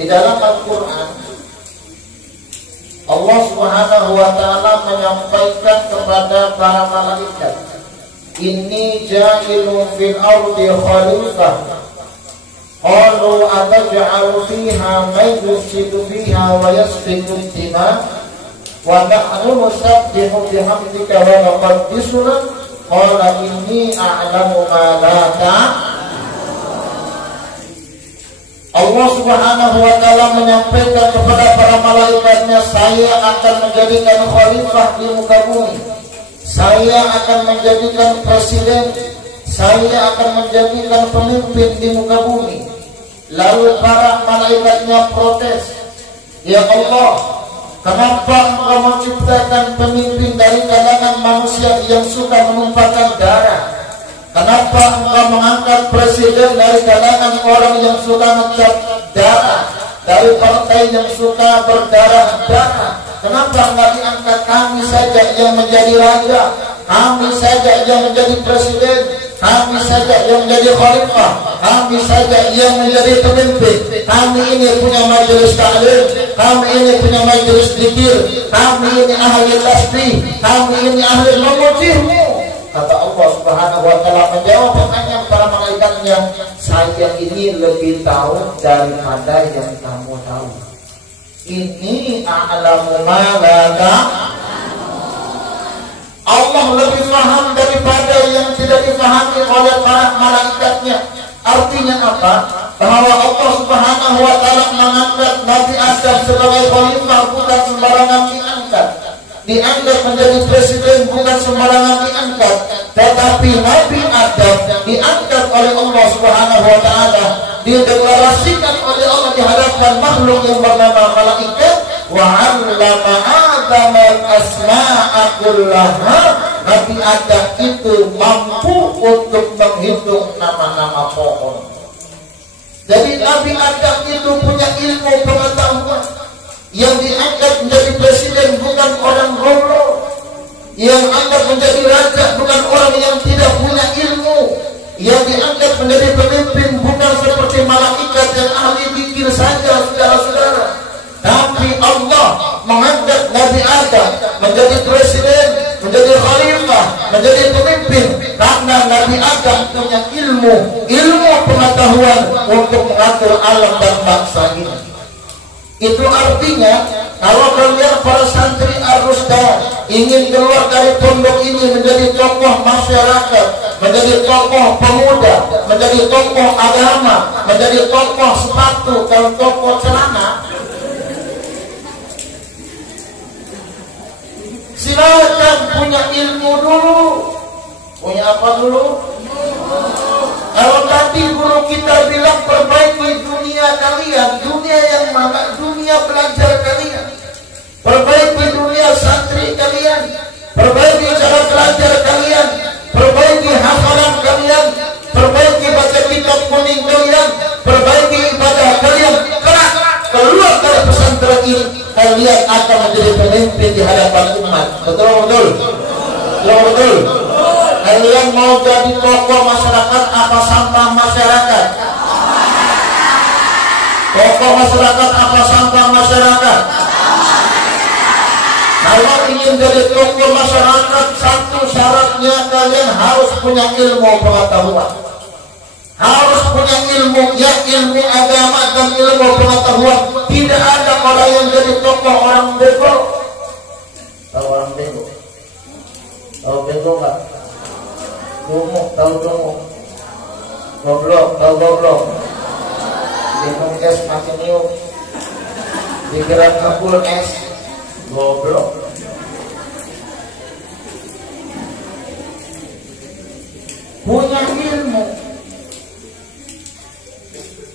Di dalam Al-Quran Allah Subhanahu wa ta'ala menyampaikan kepada para malaikat, inni ja'ilun fil ardi khalifah. Qalu ataj'alu fiha man yufsidu fiha wa yasfiku ad-dima wa nahnu nusabbihu bihamdika wa nuqaddisu lak. Qala inni a'lamu ma la ta'lamun. Allah Subhanahu wa ta'ala menyampaikan kepada para malaikatnya, saya akan menjadikan khalifah di muka bumi. Saya akan menjadikan presiden. Saya akan menjadikan pemimpin di muka bumi. Lalu para malaikatnya protes, ya Allah, kenapa Engkau menciptakan pemimpin dari kalangan manusia yang suka menumpahkan darah? Kenapa Engkau mengangkat presiden dari kalangan orang yang suka ngecap darah, dari partai yang suka berdarah-darah? Kenapa enggak diangkat kami saja yang menjadi raja, kami saja yang menjadi presiden, kami saja yang menjadi khalifah, kami saja yang menjadi pemimpin? Kami ini punya majelis taklim, kami ini punya majelis zikir, kami ini ahli tasbih, kami ini ahli memujimu. Kata Allah Subhanahu wa ta'ala menjawab pertanyaan para malaikatnya, saya ini lebih tahu daripada yang kamu tahu. Ini a'lamu ma la ta'lamun. Allah lebih paham daripada yang tidak dipahami oleh para malaikatnya. Artinya apa? Bahwa Allah Subhanahu wa ta'ala mengangkat Nabi Adam sebagai khalifah bukan sembarangan diangkat. Diangkat menjadi presiden bukan sembarangan diangkat, tetapi Nabi Adam diangkat oleh Allah Subhanahu wa ta'ala, dideklarasikan oleh Allah di hadapan makhluk yang bernama malaikat, wa 'allama Adam al-asma'a kullaha. Nabi Adam itu mampu untuk menghitung nama-nama pohon. Jadi Nabi Adam itu punya ilmu pengetahuan. Yang diangkat menjadi presiden bukan orang goblok, yang diangkat menjadi raja bukan orang yang tidak punya ilmu, yang diangkat menjadi pemimpin bukan seperti malaikat yang ahli zikir saja, saudara-saudara. Tapi Allah mengangkat Nabi Adam menjadi presiden, menjadi khalifah, menjadi pemimpin karena Nabi Adam punya ilmu pengetahuan untuk mengatur alam dan bangsa ini. Itu artinya kalau kalian para santri Ar-Rusda ingin keluar dari pondok ini menjadi tokoh masyarakat, menjadi tokoh pemuda, menjadi tokoh agama, menjadi tokoh sepatu dan tokoh celana, silakan punya ilmu dulu. Punya apa dulu? Kalau tadi guru kita bilang perbaiki dunia kalian, dunia yang mana? Dunia belajar kalian. Perbaiki dunia santri kalian, perbaiki cara belajar kalian, perbaiki hafalan kalian, perbaiki baca kitab kuning kalian, perbaiki ibadah kalian. Kelak keluar dari pesantren ini, kalian akan menjadi pemimpin di hadapan umat. Betul? Betul. Kalian mau jadi tokoh masyarakat apa sampah masyarakat? Tokoh masyarakat apa sampah masyarakat? Kalau ingin jadi tokoh masyarakat, satu syaratnya kalian harus punya ilmu pengetahuan. Harus punya ilmu, ya ilmu agama dan ilmu pengetahuan. Tidak ada orang yang jadi tokoh orang bego. Tahu orang bego? Tahu bego nggak? Tahu dungu? Goblok, tahu goblok? Minum es makin niup, dikira kabul es, goblok. Punya ilmu.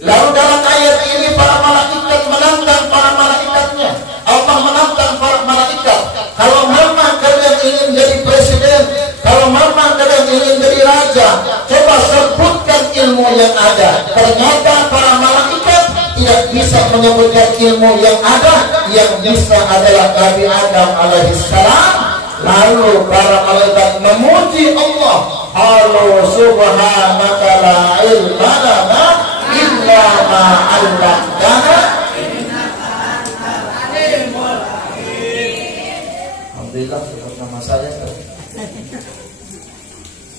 Lalu dalam ayat ini para malaikat menantang para malaikatnya. Allah menantang para malaikat. Kalau memang kalian ingin jadi presiden, kalau memang kalian ingin jadi raja, coba sebutkan ilmu yang ada. Ternyata para malaikat tidak bisa menyebutkan ilmu yang ada. Yang bisa adalah Nabi Adam alaihissalam. Lalu para malaikat memuji Allah. Halo subhanaka la ilma lana illa ma 'allamtana nama saya.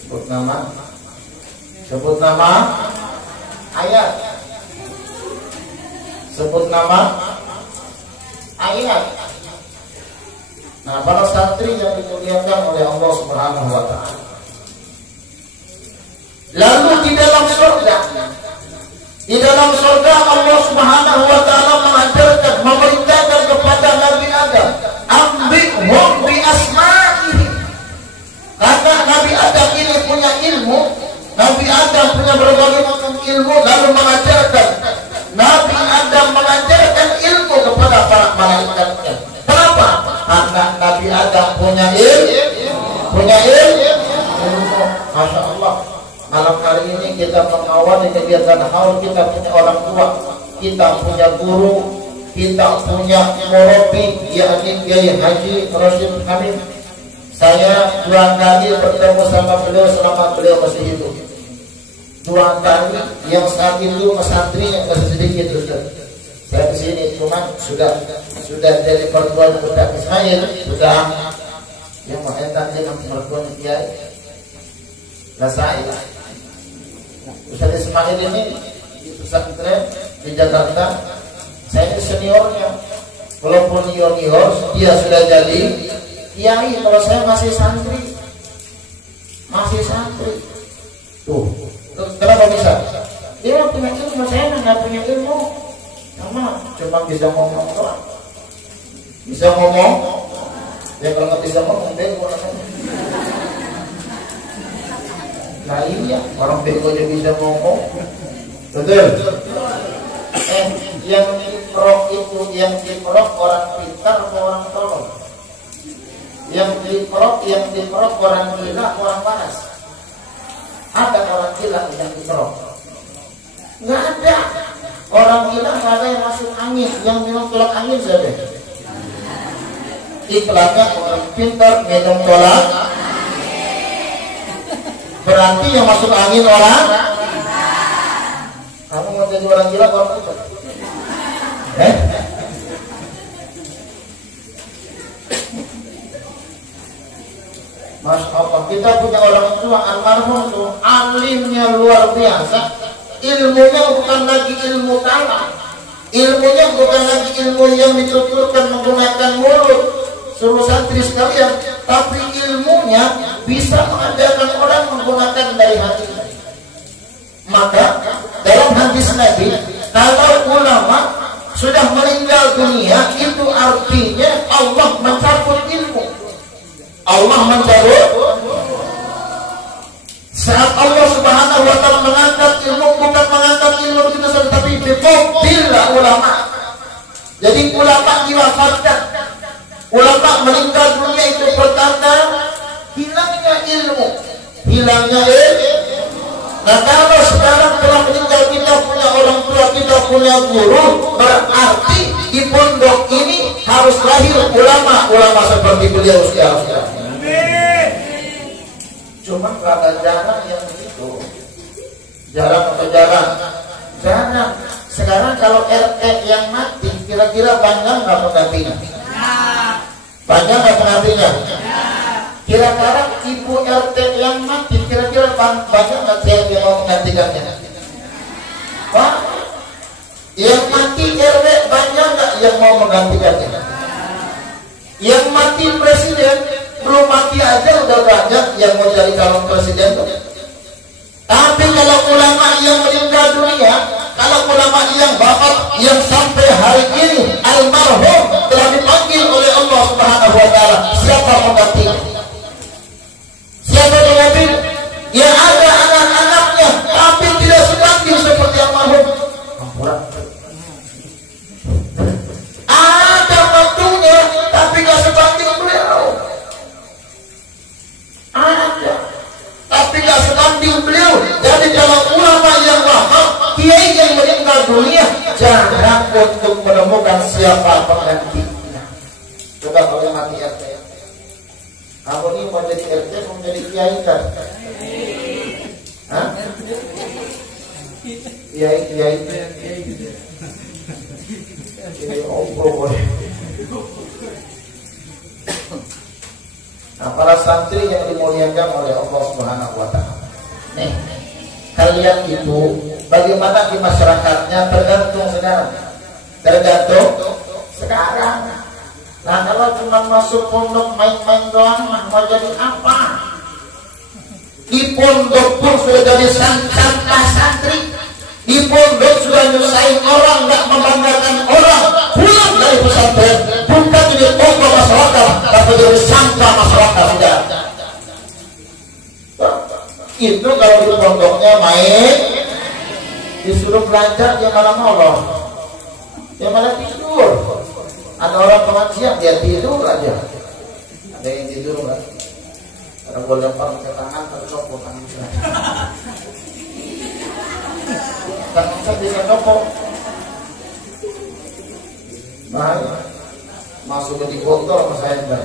Sebut nama ayat. Sebut nama ayat. Nah, para santri yang dimuliakan oleh Allah Subhanahu wa taala. Lalu di dalam surga Allah Subhanahu wa taala mengajarkan, memerintahkan kepada Nabi Adam, "Ambihum bi asma'ihim." Karena Nabi Adam ini punya ilmu, Nabi Adam punya berbagai macam ilmu, lalu mengajarkan, Nabi Adam mengajarkan ilmu kepada para malaikatnya. Kenapa? Karena Nabi Adam punya ilmu. Masya Allah. Malam hari ini kita mengawali kegiatan haul, kita punya orang tua, kita punya guru, kita punya murabi, yakni Kiai Haji Rasyid Hamid. Saya 2 kali bertemu sama beliau selama beliau masih hidup. 2 kali, yang saat itu mesantrinya masih sedikit Ustaz. Saya kesini cuma sudah jadi pertuan budak Ismail, sudah yang mau enak dia pertuan Kiai. Nah saya Ustaz Ismail ini di pesantren di Jakarta, saya ini seniornya. Walaupun junior, dia sudah jadi kiai, kalau saya masih santri. Tuh, kenapa bisa? Dia punya ilmu, saya nggak punya ilmu. Sama, cuma bisa ngomong doang. Bisa ngomong, ya kalau nggak bisa ngomong, bego namanya. Nah iya, orang bego aja bisa ngomong. Betul. Yang diprok itu, yang diprok orang pintar atau orang tolong? Yang diprok orang gila, orang panas. Ada orang gila yang diprok? Nggak ada. Orang gila nggak ada yang masuk angin. Yang minum tolak angin siapa? Iklannya orang pintar minum tolak. Berarti yang masuk angin orang. Kamu mau jadi orang gila orang pintar? Masya Allah, kita punya orang tua almarhum tuh alimnya luar biasa. Ilmunya bukan lagi ilmu kalam, ilmunya bukan lagi ilmu yang dituturkan menggunakan mulut suruh santri sekalian, tapi ilmunya bisa mengajarkan orang menggunakan dari hati. Maka dalam hadis Nabi, kalau ulama sudah meninggal dunia, itu artinya Allah mencabut ilmu. Allah mencabut. Saat Allah Subhanahu wa taala mengangkat ilmu, bukan mengangkat ilmu kita saja, tapi biqabillah ulama. Jadi ulama diwafatkan, ulama meninggal dunia itu pertanda hilangnya ilmu, hilangnya ilmu. Nah kalau sekarang telah meninggal, kita punya orang tua, kita punya guru, berarti di pondok ini harus lahir ulama seperti beliau sekarang. Cuma kata jarang yang begitu. Jarang. Sekarang kalau RT yang mati, kira-kira banyak nggak penggantinya? Banyak nggak penggantinya? Kira-kira ibu RT yang mati, kira-kira banyak nggak yang mau menggantikannya? Pak, yang mati RW banyak nggak yang mau menggantikannya? Yang mati presiden, belum mati aja udah banyak yang mau jadi calon presiden. Tapi kalau ulama yang meninggal dunia, kalau ulama yang wafat, yang sampai hari ini almarhum telah dipanggil oleh Allah Subhanahu wa taala, siapa penggantinya? Siapa penggantinya? Ya ada anak-anaknya, tapi tidak sebanding seperti almarhum. Ada waktunya, tapi tidak sebanding beliau. Ada, tapi tidak sebanding beliau. Jadi kalau ulama yang wafat, kiai yang meninggal dunia, jarang untuk menemukan siapa penggantinya. Coba kalau yang mati RT, kamu ini mau jadi RT, mau jadi kiai kan? Hah? Kiai. Nah, para santri yang dimuliakan oleh Allah Subhanahu wa taala. Nih, kalian itu bagaimana di masyarakatnya tergantung sekarang. Tergantung sekarang. Nah, kalau cuma masuk pondok main-main doang mau jadi apa? Di pondok pun sudah jadi santri. Di pondok sudah nyusahin orang, nggak membanggakan orang. Pulang dari pesantren bukan jadi tokoh masyarakat, tapi jadi sangka masyarakat tidak. Itu kalau di pondoknya main, disuruh belajar dia malah ngolong, dia malah tidur. Ada orang pengajian dia tidur aja. Ada yang tidur nggak? Karena gue lempar ke tangan tercopot tangan saya. Tangan saya bisa copot. Nah, masuk ke di botol sama saya enggak.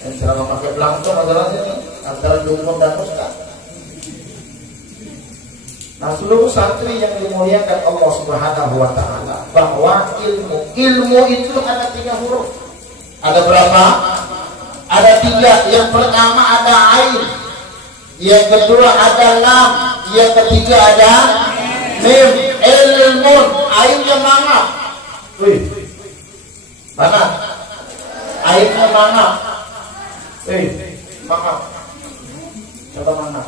Yang selama pakai belangko masalahnya antara dukun dan ustaz. Nah, seluruh santri yang dimuliakan Allah Subhanahu wa taala, bahwa ilmu itu ada 3 huruf. Ada berapa? Ada 3. Yang pertama ada ain, yang kedua ada lam, yang ketiga ada mim. Ilmun, ainnya mana? Wih, mana? Ainnya mana? Wih, mana? Coba mana?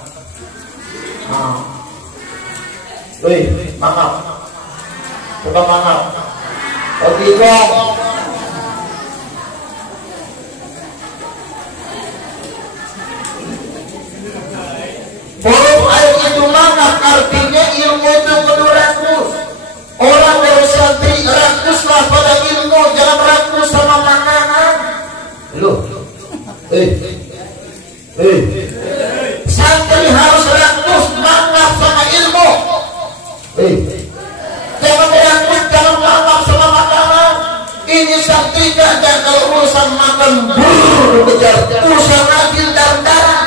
Wih, mana? Coba mana? Oh, bingung. Huruf ain itu mana? Artinya ilmu itu kudu rakus. Orang dari santri rakuslah pada ilmu, jangan rakus sama makanan. Loh, santri harus rakus mangap sama ilmu. Jangan rakus, jangan mangap sama makanan. Ini santri gajah kalau urusan makan kejar urusan adil dan darah.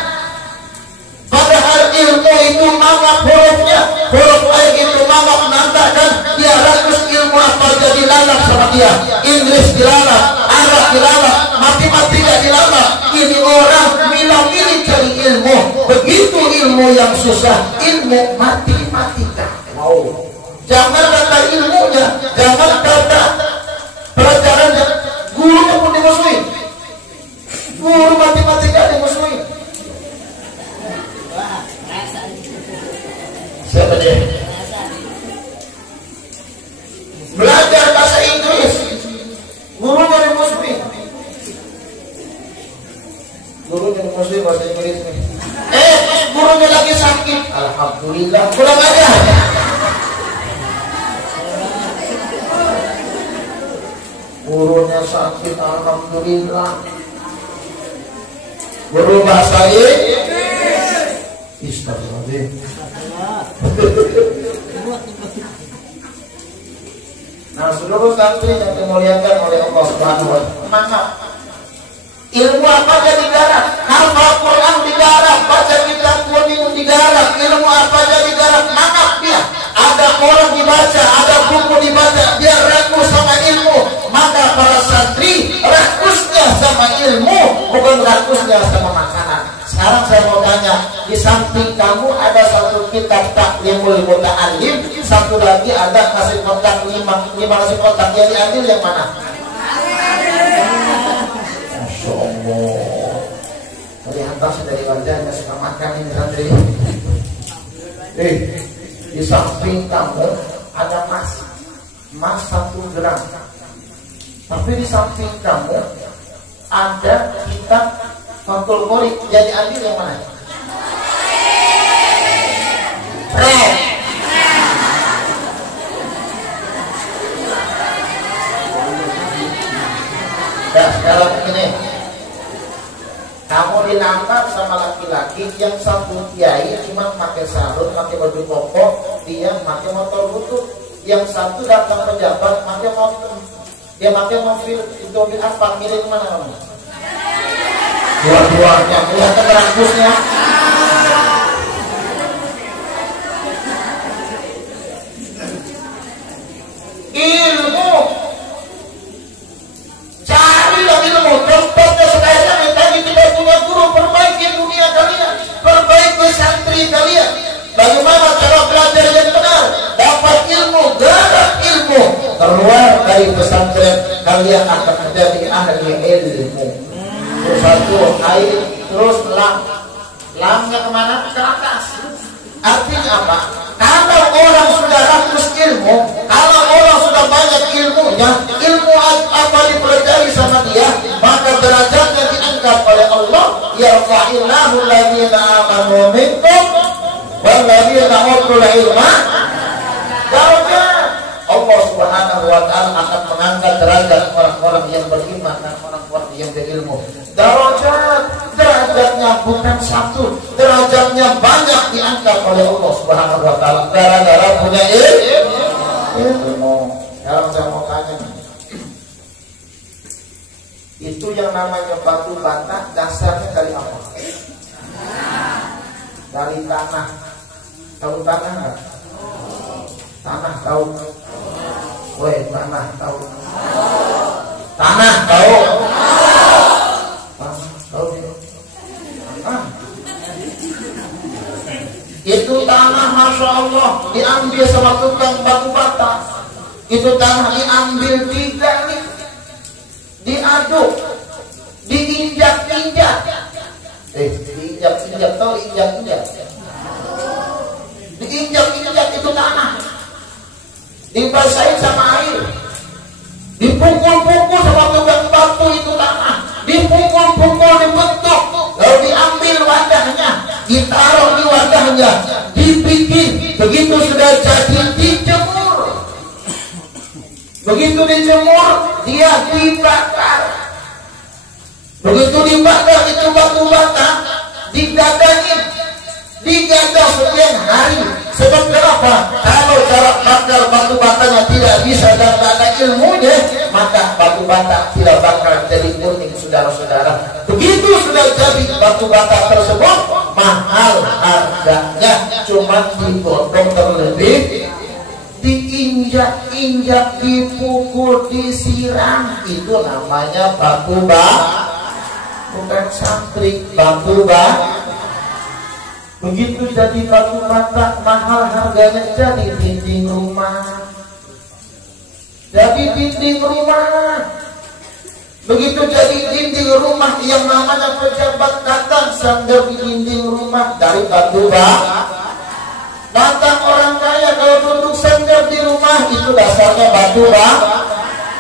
Padahal ilmu itu mangap hurufnya, huruf ain itu mangap menandakan dia rakus ilmu apa jadi lalap sama dia. Inggris dilalap, Arab dilalap, matematika dilalap. Ini orang milih cari ilmu. Begitu ilmu yang susah, ilmu matematika. Mau? Jangan kata ilmunya, jangan kata pelajarannya. Gurunya pun dimusuhin. Guru matematika dimusuhin. Siapa dia? Belajar bahasa Inggris, gurunya dimusuhin. Gurunya dimusuhin bahasa Inggris nih. Gurunya lagi sakit. Alhamdulillah, pulang aja. Gurunya sakit, alhamdulillah. Guru bahasa Inggris. Istagfirullahaladzim. Nah, seluruh santri yang dimuliakan oleh Allah Subhanahu wa taala, ilmu apa aja digarap, hafal Quran digarap, baca kitab kuning digarap, ilmu apa aja digarap, mangap dia. Ada orang dibaca, ada buku dibaca, dia rakus sama ilmu. Maka para santri rakusnya sama ilmu, bukan rakusnya sama makanan. Sekarang saya mau tanya, di samping kamu ada satu kitab Taklimul Muta'allim, satu lagi ada nasi kotak 5 nasi kotak, yang diambil yang mana? Masya Allah, terlihat dari wajahnya suka makan ini santri. Di samping kamu ada emas 1 gram, tapi di samping kamu ada kitab Fathul Qorib, jadi ambil yang mana? Nah, sekarang begini, kamu dilamar sama laki-laki yang satu kiai cuma pakai sarung, pakai baju koko, dia pakai motor butut. Yang satu datang pejabat pakai motor, dia pakai mobil, itu mobil apa? Milih mana kamu? Dua-duanya, kelihatan rakusnya. Ilmu, carilah ilmu. Contohnya sekarang yang tadi tidak punya keluar dari pesantren kalian akan menjadi ahli ilmu. Terus satu air, terus lamnya kemana? Ke atas. Artinya apa? Kalau orang sudah rakus ilmu, kalau orang sudah banyak ilmunya, ilmu apa dipelajari sama dia, maka derajatnya diangkat oleh Allah. Yarfa'illahu alladziina aamanu minkum walladziina utul ilma darajat. Allah Subhanahu wa taala akan mengangkat derajat orang-orang yang beriman dan orang-orang yang berilmu. Derajatnya bukan satu, derajatnya banyak diangkat oleh Allah Subhanahu wa taala gara-gara punya ilmu. Sekarang saya mau tanya, itu yang namanya batu bata dasarnya dari apa? Dari tanah. Tahu tanah nggak? Tanah tahu? Woi, tanah tahu? Tanah tahu? Tahu ya? Itu tanah, masya Allah, diambil sama tukang batu bata. Itu tanah diambil 3 nih, diaduk, diinjak-injak. Diinjak-injak, tahu injak-injak? Diinjak-injak itu tanah, dibasahin sama air, dipukul-pukul sama tukang batu itu tanah, dipukul-pukul, dibentuk, lalu diambil wadahnya, ditaruh di wadahnya, dibikin, begitu sudah jadi dijemur. Begitu dijemur, dia dibakar. Begitu dibakar itu batu bata, digadangin, digadah sekian hari. Sebab kenapa? Kalau cara bakar batu batanya tidak bisa dan tidak ada ilmunya, maka batu bata tidak bakal jadi kuning, saudara-saudara. Begitu sudah jadi batu bata tersebut, mahal harganya, cuma dipotong terlebih, diinjak-injak, dipukul, disiram. Itu namanya batu bata, bukan santri, batu bata. Begitu jadi batu bata, mahal harganya, jadi dinding rumah. Jadi dinding rumah. Begitu jadi dinding rumah, yang namanya pejabat datang sandar di dinding rumah dari batu bata. Datang orang kaya kalau duduk sandar di rumah, itu dasarnya batu bata.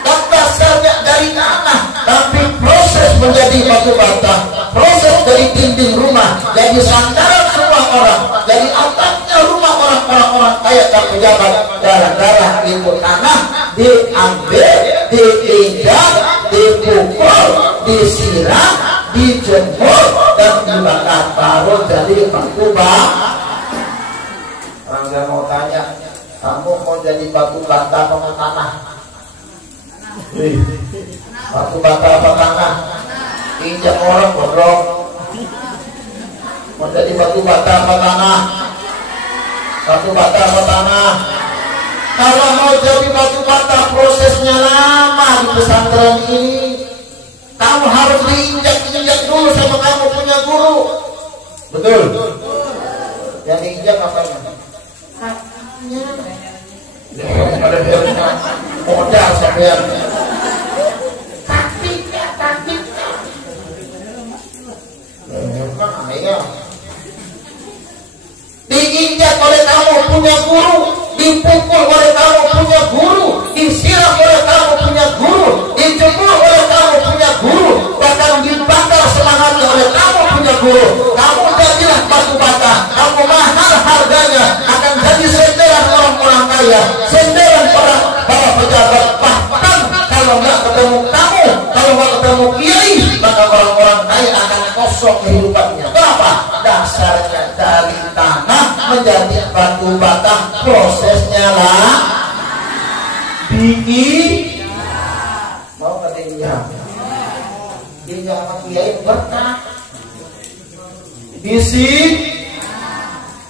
Dan dasarnya dari tanah, tapi proses menjadi batu bata, proses dari dinding rumah jadi sandaran semua orang, jadi atapnya rumah orang-orang kaya dan pejabat. Gara-gara itu tanah diambil, diinjak, dipukul, disiram, dijemur dan dibakar, baru jadi batu bata. Orang saya mau tanya, kamu mau jadi batu bata apa tanah? Batu bata apa tanah? Injak orang bodoh. Mau jadi batu bata apa tanah? Batu bata apa tanah? Kalau mau jadi batu bata, prosesnya lama di pesantren ini. Kamu harus diinjak-injak dulu sama kamu punya guru. Betul? Yang diinjak apanya? Ada belnya, modal sampean. Taktiknya. Diinjak oleh kamu punya guru, dipukul oleh kamu punya guru, disiram oleh kamu punya guru, dijemur oleh kamu punya guru, bahkan dibakar semangatnya oleh kamu punya guru. Kamu jadilah batu bata, kamu mahal harganya, akan jadi senderan orang-orang kaya, senderan para pejabat. Bahkan kalau nggak ketemu kamu, kalau nggak ketemu kiai, maka orang-orang kaya akan kosong kehidupannya. Kenapa? Dasarnya dari tanah menjadi batu bata, prosesnya lah mau nggak diinjak? Diinjak sama kiai berkah, bisik.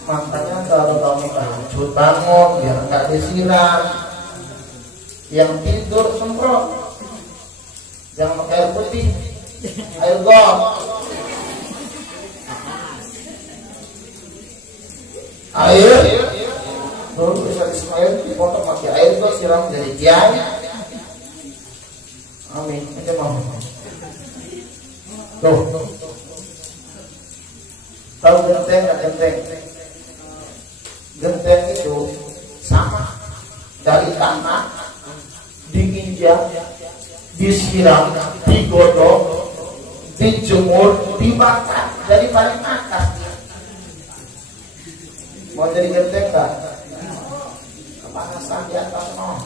Makanya kalau kamu tahajud bangun biar nggak disiram. Yang tidur semprot, jangan pakai air putih, air got. Air, tuh bisa Ismail dipotong pakai air itu siram dari kiai. Amin. Aja mau. Tuh. Tahu genteng nggak genteng? Genteng itu sama dari tanah diinjak, disiram, digodok, dijemur, dibakar, jadi paling akas. Mau jadi genteng nggak? Kepanasan di atas no.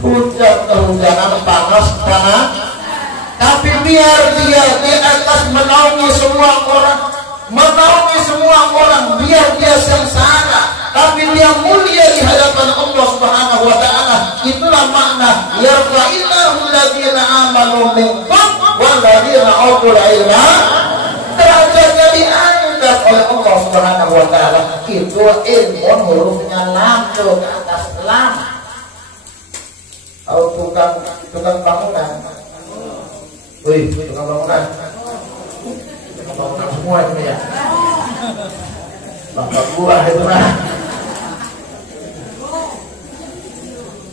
Hujan-hujanan panas. Tapi biar dia di atas menaungi semua orang, biar dia sengsara, tapi dia mulia di hadapan Allah Subhanahu wa taala. Itulah makna yarfa'illahu alladziina aamanu minkum walladziina utul ilma. Derajatnya diangkat oleh Allah Subhanahu wa taala. Itu ilmu hurufnya lam ke atas lam. Kalau tukang bangunan. Wih, tukang bangunan. Tukang bangunan semua ini ya. Bapak gua itu mah.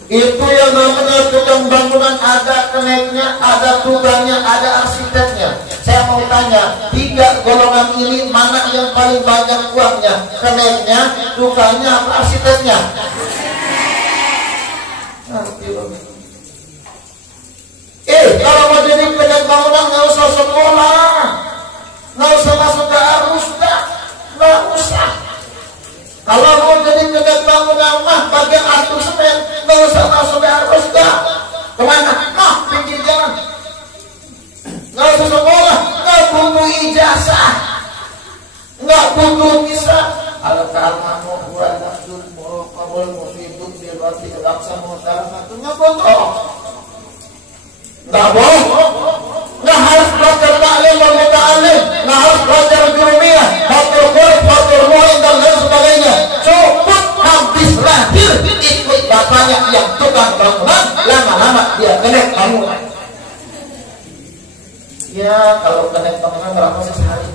Itu yang namanya tukang bangunan, ada keneknya, ada tukangnya, ada arsiteknya. Saya mau tanya, 3 golongan ini mana yang paling banyak uangnya? Keneknya, tukangnya, apa arsiteknya? Kalau mau jadi pekerja bangunan nggak usah sekolah, nggak usah masuk ke arus, nggak usah. Kalau mau jadi pekerja bangunan mah bagian atur semen, nggak usah masuk ke arus, kemana? Nah, pinggir jalan. Nggak usah sekolah, nggak butuh ijazah, nggak butuh bisa. Al-Qur'an buat masjid, mau kabul, mau hidup di roti kelaksan, mau taruh satu nggak butuh. Nggak bohong, nggak harus belajar taklim dan muta'alim, nggak harus belajar jurumiyah, fatul murid, fatul mu'in dan lain sebagainya. Cukup habis lahir ikut bapaknya yang tukang bangunan, lama-lama dia kenek bangunan. Ya kalau kenek bangunan berapa sih sehari?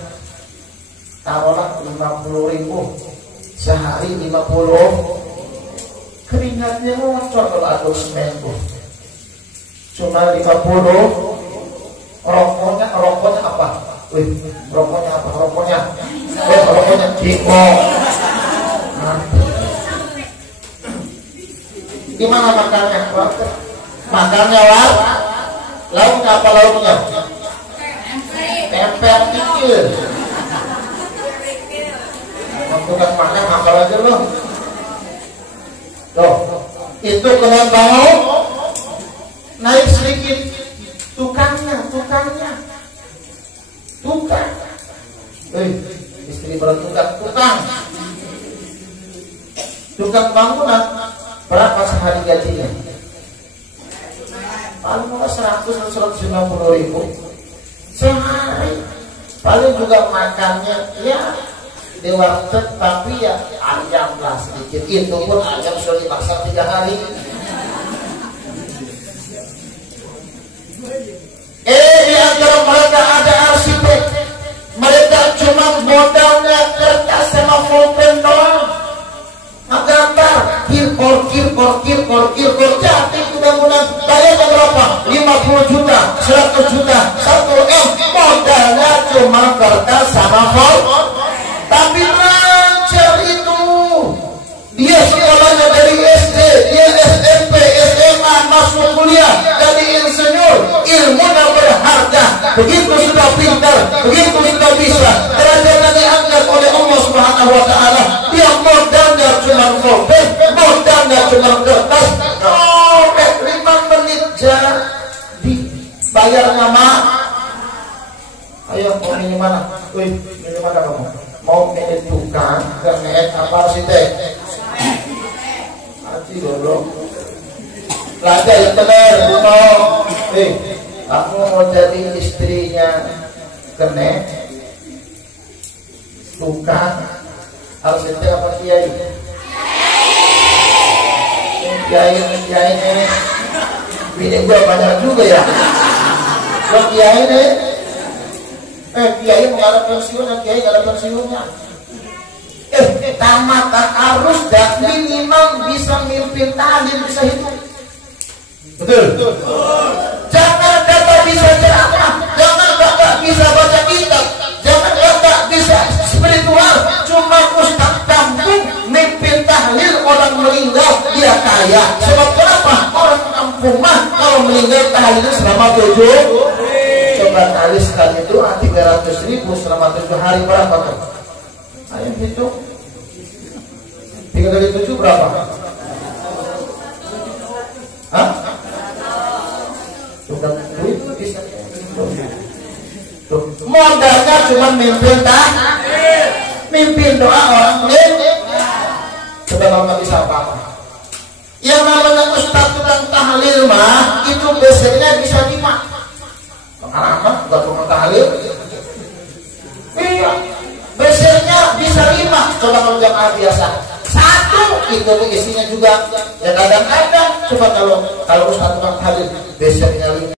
Taruhlah 50.000 sehari, 50. Keringatnya ngocor kalau ada seminggu. Cuma 50. Rokoknya apa? Rokoknya apa? Rokoknya Kiko. Gimana makannya? Makannya lauknya apa lauknya? Tempe kecil. Tukang makan apa aja loh? Loh, itu kena bangun. Naik sedikit, tukangnya. Istri tukang bangunan berapa sehari gajinya? Paling murah 100-150.000 sehari. Paling juga makannya ya di warteg, tapi ya ayam lah sedikit. Itu pun ayam sudah dimasak 3 hari. Di antara mereka ada arsitek. Mereka cuma modalnya kertas sama pulpen doang. Gambar, kir, jadi bangunan. Bayarnya berapa? 50 juta, 100 juta, 1 M. Modalnya cuma kertas sama pulpen. Tapi lancar itu. Dia sekolahnya dari SD, dia SMP, SMA, masuk kuliah, jadi insinyur, ilmunya berharga. Begitu sudah pintar, begitu sudah bisa, derajatnya diangkat oleh Allah Subhanahu wa taala. Dia modalnya cuma pulpen, modalnya cuma kertas. Robek 5 menit jadi bayarnya mah. Ayo mau ini mana? Ini mana kamu? Mau milih tukang, milih apa arsitek? Hati goblok. Belajar yang benar, kamu mau jadi istrinya kenek, tukang, arsitek apa kiai? Kiai ini, bini gua banyak juga ya. Gua kiai nih. Kiai mengarah pensiun dan kiai nggak ada pensiunnya. Tamatan arus dan minimal bisa mimpin tahlil, bisa hitung. Betul. Jangan kata bisa ceramah, jangan kata bisa baca kitab, jangan kata bisa spiritual. Cuma ustaz kampung mimpin tahlil orang meninggal dia kaya. Sebab kenapa? Orang kampung mah kalau meninggal tahlil selama 7. Coba tahlil sekali itu 300.000 selama 7 hari berapa tuh? Ayo hitung. 3 kali 7 berapa? Hah? Sudah duit bisa. Modalnya cuma mimpin mimpin doa orang lain. Sudah nggak bisa apa-apa. Yang namanya ustaz tukang tahlil mah itu biasanya bisa 5. Pengalaman buat tukang tahlil. Iya. Biasanya bisa 5. Coba kalau jamaah biasa 1 itu isinya juga. Ya kadang-kadang coba kalau ustaz tukang tahlil biasanya 5.